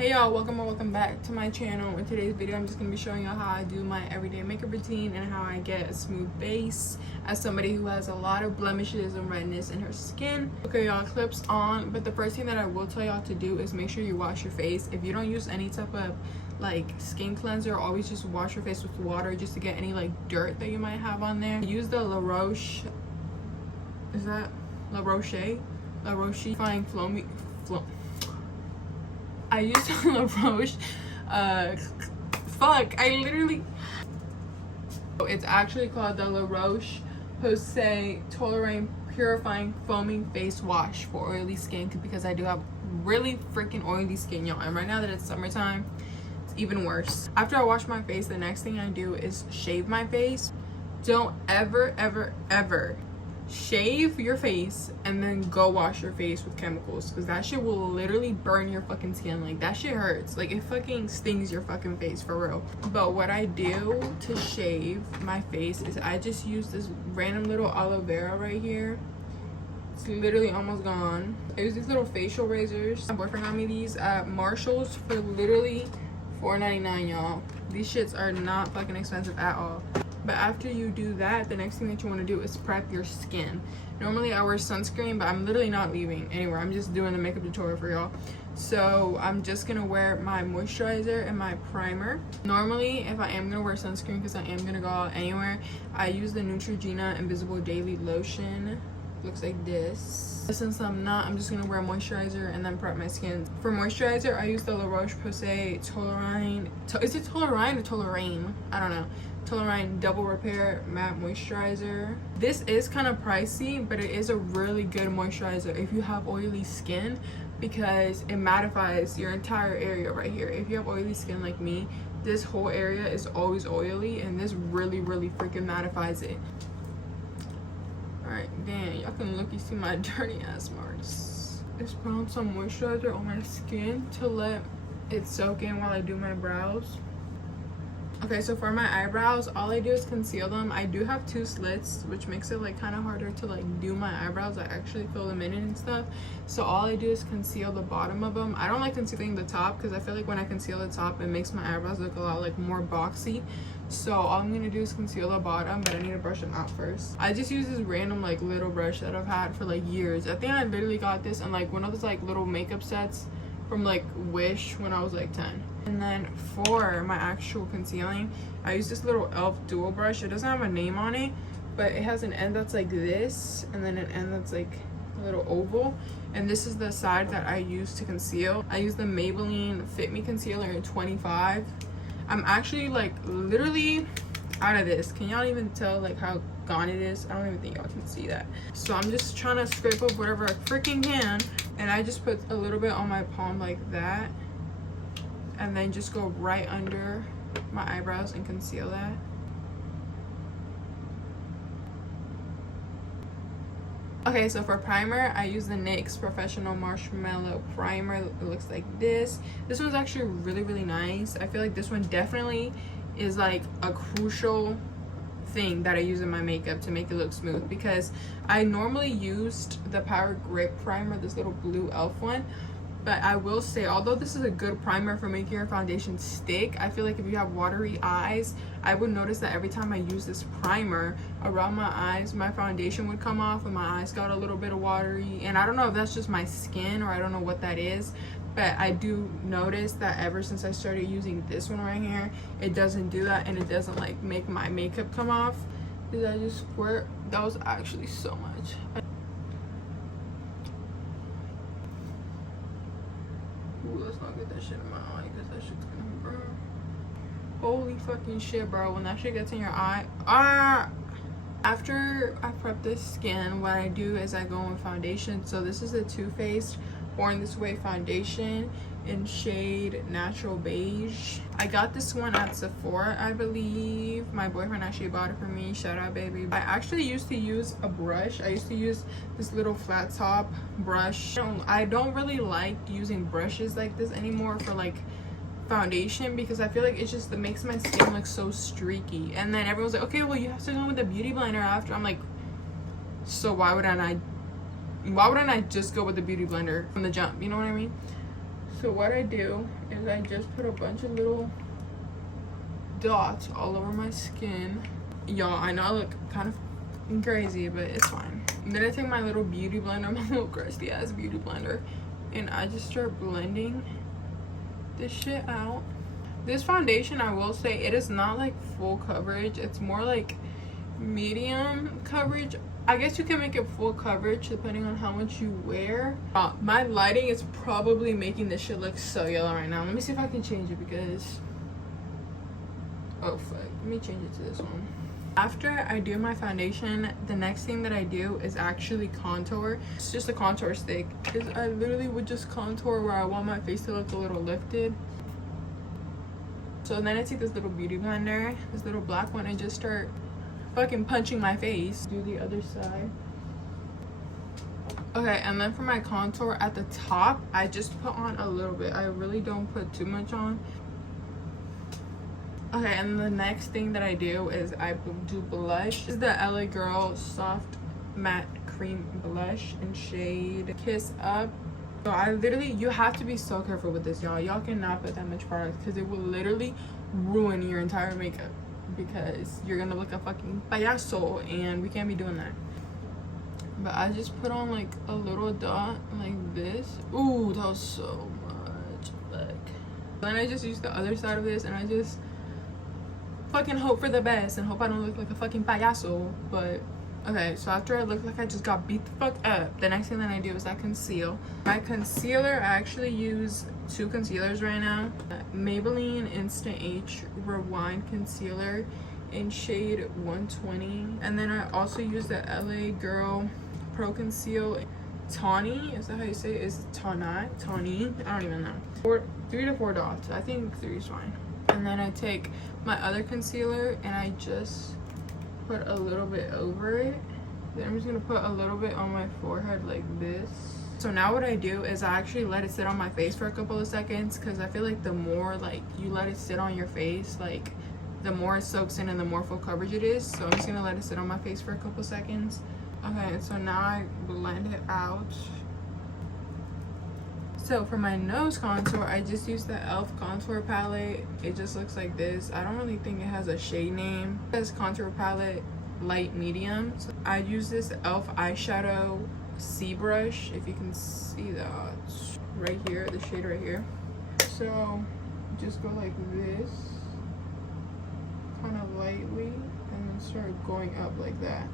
Hey y'all, welcome back to my channel. In today's video I'm just going to be showing y'all how I do my everyday makeup routine and how I get a smooth base as somebody who has a lot of blemishes and redness in her skin. Okay y'all, clips on, but the first thing that I will tell y'all to do is make sure you wash your face. If you don't use any type of like skin cleanser, always just wash your face with water just to get any like dirt that you might have on there. Use the La Roche, is that La Roche Fine Foamy I used La Roche, it's actually called the La Roche Posay Toleraine Purifying Foaming Face Wash for oily skin, because I do have really freaking oily skin, y'all, and right now that it's summertime, it's even worse. After I wash my face, the next thing I do is shave my face. Don't ever shave your face and then go wash your face with chemicals, because that shit will literally burn your fucking skin. Like, that shit hurts. Like, it fucking stings your fucking face, for real. But what I do to shave my face is I just use this random little aloe vera right here. It's literally almost gone. I use these little facial razors. My boyfriend got me these at Marshall's for literally $4.99, y'all. These shits are not fucking expensive at all. But after you do that, the next thing that you want to do is prep your skin. Normally I wear sunscreen, but I'm literally not leaving anywhere. I'm just doing the makeup tutorial for y'all. So I'm just gonna wear my moisturizer and my primer. Normally, if I am gonna wear sunscreen, because I am gonna go out anywhere, I use the Neutrogena Invisible Daily Lotion. Looks like this. Since I'm not, I'm just gonna wear moisturizer and then prep my skin. For moisturizer, I use the La Roche Posay Toleraine. Is it Toleraine or Toleraine? I don't know. Toleraine Double Repair Matte Moisturizer. This is kind of pricey, but it is a really good moisturizer if you have oily skin, because it mattifies your entire area right here. If you have oily skin like me, this whole area is always oily, and this really freaking mattifies it. Alright, damn, y'all can look, you see my dirty ass marks. Just put on some moisturizer on my skin to let it soak in while I do my brows. Okay, so for my eyebrows, all I do is conceal them. I do have two slits, which makes it like kind of harder to like do my eyebrows. I actually fill them in and stuff. So all I do is conceal the bottom of them. I don't like concealing the top, because I feel like when I conceal the top, it makes my eyebrows look a lot like more boxy. So all I'm gonna do is conceal the bottom, but I need to brush them out first. I just use this random like little brush that I've had for like years. I think I literally got this in like one of those like little makeup sets from like Wish when I was like 10. And then for my actual concealing, I use this little e.l.f. dual brush. It doesn't have a name on it, but it has an end that's like this, and then an end that's like a little oval. And this is the side that I use to conceal. I use the Maybelline Fit Me Concealer in 25. I'm actually like literally out of this. Can y'all even tell like how gone it is? I don't even think y'all can see that. So I'm just trying to scrape up whatever I freaking can, and I just put a little bit on my palm like that, and then just go right under my eyebrows and conceal that. Okay, so for primer, I use the NYX Professional Marshmallow Primer. It looks like this. This one's actually really nice. I feel like this one definitely is like a crucial thing that I use in my makeup to make it look smooth, because I normally used the Power Grip Primer, this little blue e.l.f. one. But I will say, although this is a good primer for making your foundation stick, I feel like if you have watery eyes, I would notice that every time I use this primer around my eyes, my foundation would come off and my eyes got a little bit of watery. And I don't know if that's just my skin, or I don't know what that is, but I do notice that ever since I started using this one right here, it doesn't do that, and it doesn't like make my makeup come off. Did I just squirt? That was actually so much. Ooh, let's not get that shit in my eye, because that shit's gonna burn. Holy fucking shit, bro. When that shit gets in your eye, After I prep this skin, what I do is I go in foundation. So this is the Too Faced Born This Way foundation in shade Natural Beige. I got this one at Sephora, I believe. My boyfriend actually bought it for me. Shout out, baby. I actually used to use a brush. I used to use this little flat top brush. I don't really like using brushes like this anymore for like foundation, because I feel like it makes my skin look so streaky. And then everyone's like, okay, well, you have to go with the beauty blender after. I'm like, so why wouldn't I just go with the beauty blender from the jump? You know what I mean? So what I do is I just put a bunch of little dots all over my skin. Y'all, I know I look kind of crazy, but it's fine. And then I take my little beauty blender, my little crusty ass beauty blender, and I just start blending this shit out. This foundation, I will say, it is not like full coverage. It's more like medium coverage. I guess you can make it full coverage depending on how much you wear. My lighting is probably making this shit look so yellow right now. Let me see if I can change it because... oh fuck, let me change it to this one. After I do my foundation, the next thing that I do is actually contour. It's just a contour stick, because I literally would just contour where I want my face to look a little lifted. So then I take this little beauty blender, this little black one, and just start fucking punching my face. Do the other side. Okay, and then for my contour at the top, I just put on a little bit. I really don't put too much on. Okay, and the next thing that I do is I do blush. This is the LA Girl Soft Matte Cream Blush in shade Kiss Up. So I literally, you have to be so careful with this, y'all. Y'all cannot put that much product because it will literally ruin your entire makeup, because you're gonna look a fucking payaso and we can't be doing that. But I just put on like a little dot like this. Ooh, that was so much black. Then I just use the other side of this and I just fucking hope for the best and hope I don't look like a fucking payaso. But okay, so after I look like I just got beat the fuck up, the next thing that I do is I conceal. My concealer, I actually use two concealers right now. Maybelline Instant H Rewind Concealer in shade 120. And then I also use the LA Girl Pro Conceal Tawny. Is that how you say it? Is it Tawny? Tawny? I don't even know. 3 to 4 dots. I think 3 is fine. And then I take my other concealer and I just put a little bit over it. Then I'm just gonna put a little bit on my forehead like this. So now what I do is I actually let it sit on my face for a couple of seconds, because I feel like the more like you let it sit on your face, like the more it soaks in and the more full coverage it is. So I'm just gonna let it sit on my face for a couple seconds. Okay, so now I blend it out. So for my nose contour, I just use the e.l.f. contour palette. It just looks like this. I don't really think it has a shade name. It says contour palette light medium. So I use this e.l.f. eyeshadow C brush, if you can see that right here, the shade right here. So just go like this, kind of lightly, and then start going up like that.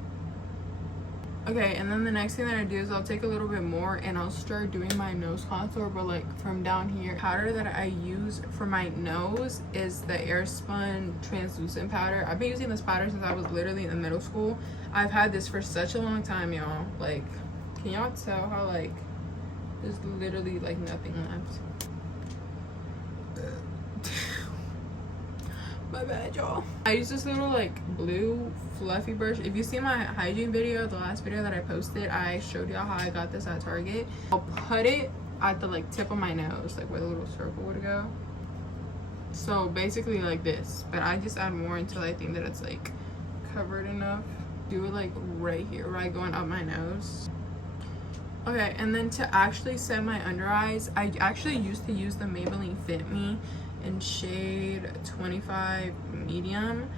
Okay, and then the next thing that I do is I'll take a little bit more and I'll start doing my nose contour, but like from down here. Powder that I use for my nose is the Airspun translucent powder. I've been using this powder since I was literally in middle school. I've had this for such a long time, y'all. Like, can y'all tell how like there's literally like nothing left? My bad, y'all. I use this little like blue fluffy brush. If you see my hygiene video, the last video that I posted, I showed y'all how I got this at Target. I'll put it at the like tip of my nose, like where the little circle would go. So basically like this, but I just add more until I think that it's like covered enough. Do it like right here, right going up my nose. Okay, and then to actually set my under eyes, I actually used to use the Maybelline Fit Me in shade 25 medium,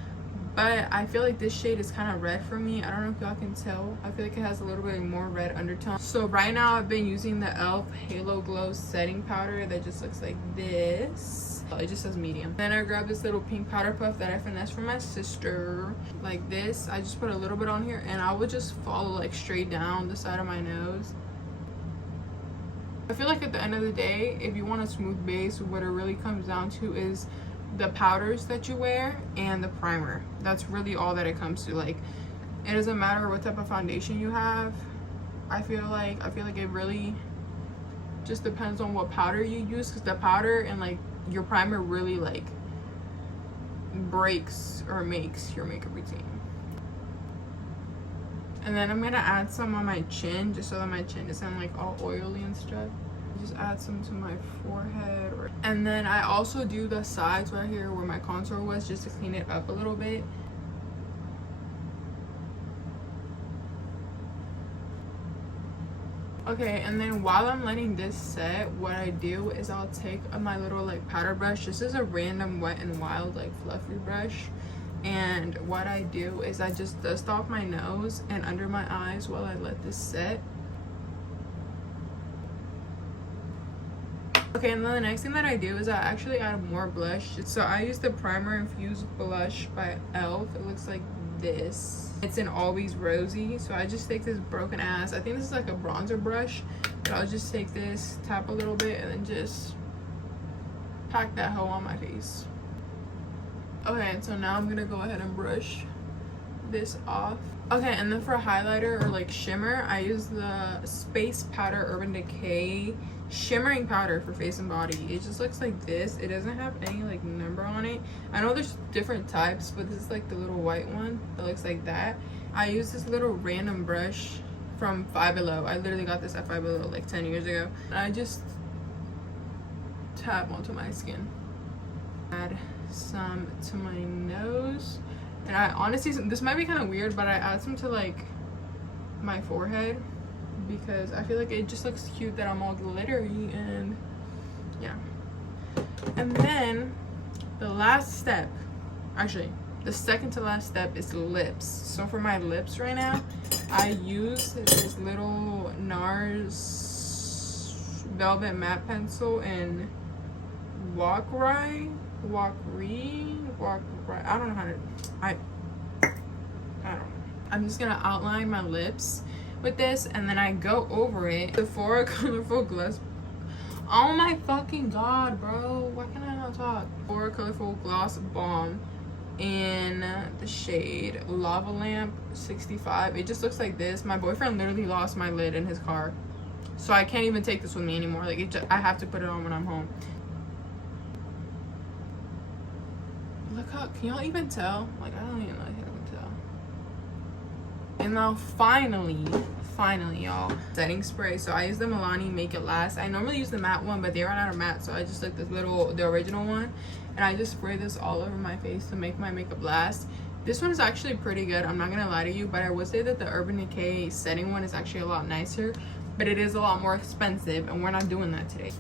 but I feel like this shade is kind of red for me. I don't know if y'all can tell. I feel like it has a little bit more red undertone. So right now I've been using the e.l.f. Halo Glow setting powder that just looks like this. It just says medium. Then I grabbed this little pink powder puff that I finessed from my sister like this. I just put a little bit on here and I would just follow like straight down the side of my nose. I feel like at the end of the day, if you want a smooth base, what it really comes down to is the powders that you wear and the primer. That's really all that it comes to. Like, it doesn't matter what type of foundation you have. I feel like it really just depends on what powder you use, because the powder and like your primer really like breaks or makes your makeup routine. And then I'm gonna add some on my chin, just so that my chin isn't like all oily and stuff. Just add some to my forehead. And then I also do the sides right here where my contour was, just to clean it up a little bit. Okay, and then while I'm letting this set, what I do is I'll take my little like powder brush. This is a random Wet n Wild like fluffy brush, and what I do is I just dust off my nose and under my eyes while I let this set. Okay, and then the next thing that I do is I actually add more blush. So I use the Primer Infused Blush by e.l.f. It looks like this. It's in Always Rosy. So I just take this broken ass, I think this is like a bronzer brush, but I'll just take this, tap a little bit, and then just pack that hoe on my face. Okay, so now I'm gonna go ahead and brush this off. Okay, and then for a highlighter or like shimmer, I use the Space Powder Urban Decay shimmering powder for face and body. It just looks like this. It doesn't have any like number on it. I know there's different types, but this is like the little white one that looks like that. I use this little random brush from Five Below. I literally got this at Five Below like 10 years ago. And I just tap onto my skin. Add some to my nose. And I honestly, this might be kind of weird, but I add some to like my forehead because I feel like it just looks cute that I'm all glittery, and yeah. And then the last step, actually the second to last step, is lips. So for my lips right now, I use this little NARS Velvet Matte Pencil in Walk-Rye. I don't know how to, I don't know. I'm just gonna outline my lips with this, and then I go over it. Sephora Colorful Gloss. Oh my fucking god, bro. Why can I not talk? Sephora Colorful Gloss Balm in the shade Lava Lamp 65. It just looks like this. My boyfriend literally lost my lid in his car, so I can't even take this with me anymore. Like, I have to put it on when I'm home. Look how, can y'all even tell? Like, I don't even know if y'all can tell. And now finally y'all, setting spray. So I use the Milani Make It Last. I normally use the matte one, but they ran out of matte, so I just took this little, the original one, and I just spray this all over my face to make my makeup last. This one is actually pretty good, I'm not gonna lie to you, but I would say that the Urban Decay setting one is actually a lot nicer, but it is a lot more expensive, and we're not doing that today.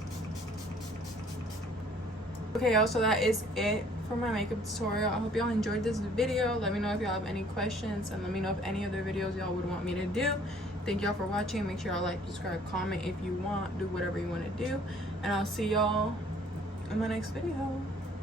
Okay, y'all, so that is it for my makeup tutorial. I hope y'all enjoyed this video. Let me know if y'all have any questions, and let me know if any other videos y'all would want me to do. Thank y'all for watching. Make sure y'all like, subscribe, comment if you want, do whatever you want to do, and I'll see y'all in my next video.